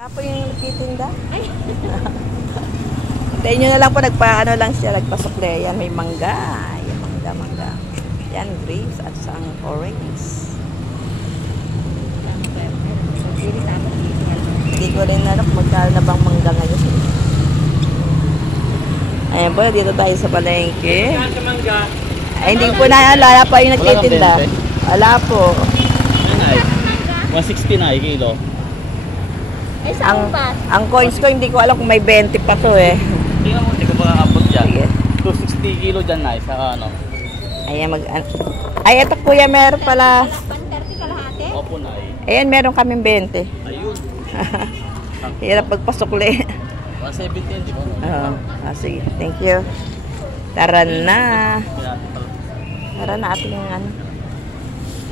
Apo yung nagtitinda. Ay. Hintayin nyo na lang po, nagpa-ano lang siya, nagpasukle. Yan, may mangga. Yan, mangga. Yan, grapes at sang orange. Hindi ko rin alam magkano na bang mangga ngayon. Ayan po, dito tayo sa palengke. Ay, hindi po naalala pa yung nagtitinda. Wala po. 160 na kilo. Ang coins ko, hindi ko alam kung may 20 pa to eh. Tingnan mo, hindi ko pa abot dyan. 260 kilo dyan na, sa ano. Ayan, ay, eto kuya, meron pala. Opo na eh. Ayan, meron kaming 20. Ayun. Hirap magpasukli. 170 di ba? Oo. Sige, thank you. Tara na. Tara na ating ano.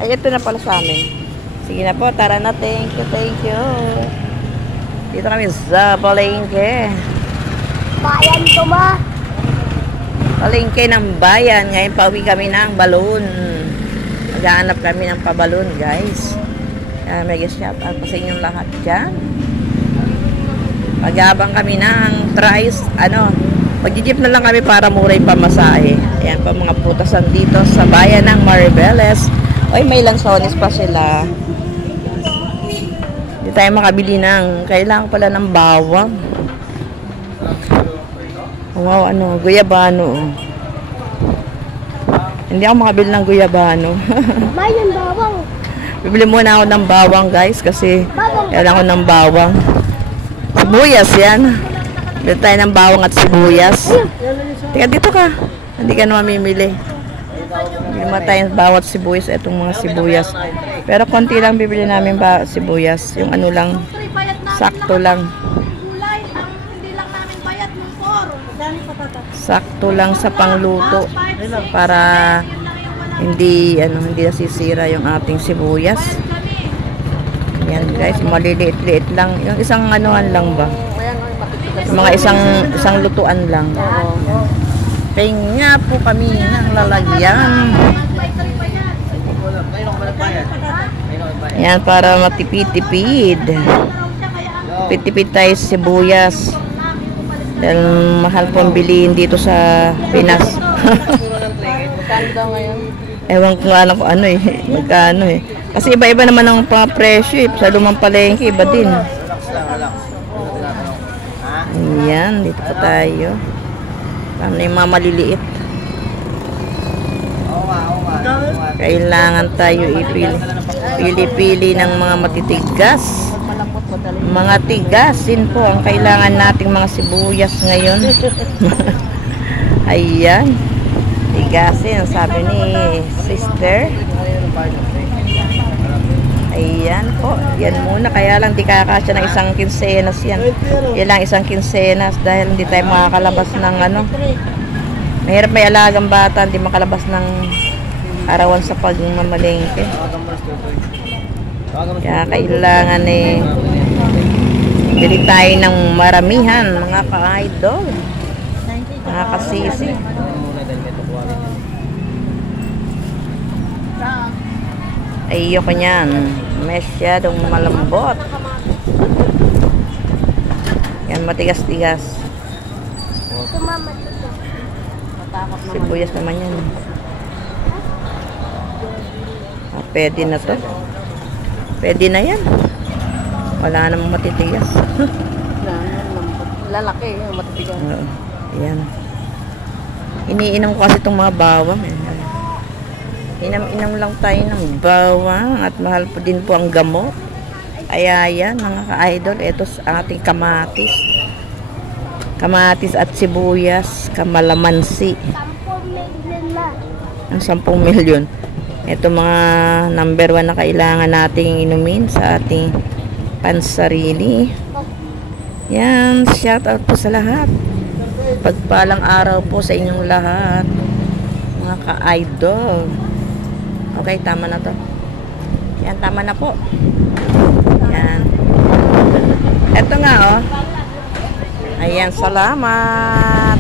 Ay, ito na pala sa amin. Sige na po, tara na. Thank you. Dito kami sa palengke. Bayan to ma. Palengke ng bayan. Ngayon pauwi kami ng balon. Maghahanap kami ng pabalon, guys. May shout out pa sa inyong lahat dyan. Maghabang kami ng tries, mag-jeep na lang kami para mura yung pamasahe. Ayan pa mga putasan dito sa bayan ng Maribeles. Oy, may lansones pa sila. Hindi tayo makabili ng, kailangan pala ng bawang. Wow, guyabano. Hindi ako makabili ng guyabano. May yung bawang. Bibili muna ako ng bawang, guys, kasi kailangan ko ng bawang. Sibuyas yan. Bili tayo ng bawang at sibuyas. Teka, dito ka. Hindi ka na mamimili. Bili mo tayo ng bawang at sibuyas. Itong mga sibuyas. Pero konti lang bibili namin sibuyas. Yung ano lang, sakto lang. Sakto lang sa pangluto. Para hindi nasisira yung ating sibuyas. Yan guys, maliliit-liit lang. Yung isang anuhan lang ba? Yung mga isang lutuan lang. Kaya po kami ng lalagyan. Yan, para matipid-tipid. Tipid tayo sa sibuyas. Dahil mahal po ang bilihin dito sa Pinas. Ewan ko nga kung magkano eh. Kasi iba-iba naman ang presyo eh. Sa lumang palengke, iba din. Ayan, dito pa tayo. Paano yung mga maliliit? Kailangan tayo pili-pili ng mga matitigas. Mga tigasin po ang kailangan nating mga sibuyas ngayon. Ayan. Tigasin, sabi ni sister. Ayan po. Yan muna. Kaya lang di kakasya ng isang kinsenas yan. Kailangan isang kinsenas dahil hindi tayo makakalabas ng mahirap may alagang bata. Hindi makalabas ng arawan sa pagmamalengke. Kaya kailangan bili tayo ng maramihan mga ka-idol. Mga kasisi. Ayoko niyan. Masyadong malambot. Yan, matigas-tigas. Sibuyas naman yan. Pwede na to. Pwede na yan. Wala namang matitigas. Lalaki, matitigas. Ayan. Iniinom ko kasi itong mga bawang. Inam lang tayo ng bawang at mahal po din po ang gamot. Ayan, mga ka-idol, ito sa ating kamatis. Kamatis at sibuyas, kamalamansi. 10 million na. Ang 10 milyon. Ito mga number 1 na kailangan nating inumin sa ating pansarili. Yan, shout out po sa lahat. Pagpalang araw po sa inyong lahat. Mga ka-idol. Okay, tama na to. Yan, tama na po. Yan. Ito nga, oh. Ayan, salamat.